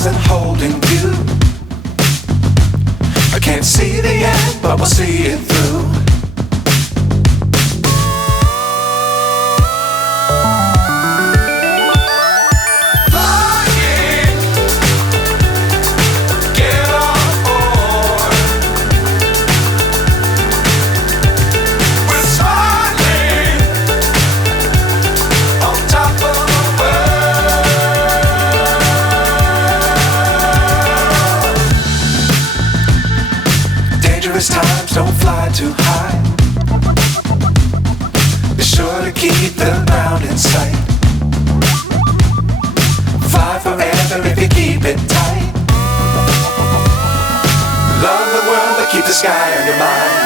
stars and holding you. I can't see the end, but we'll see it through. Times don't fly too high. Be sure to keep the ground in sight. Fly forever if you keep it tight. Love the world but keep the sky on your mind.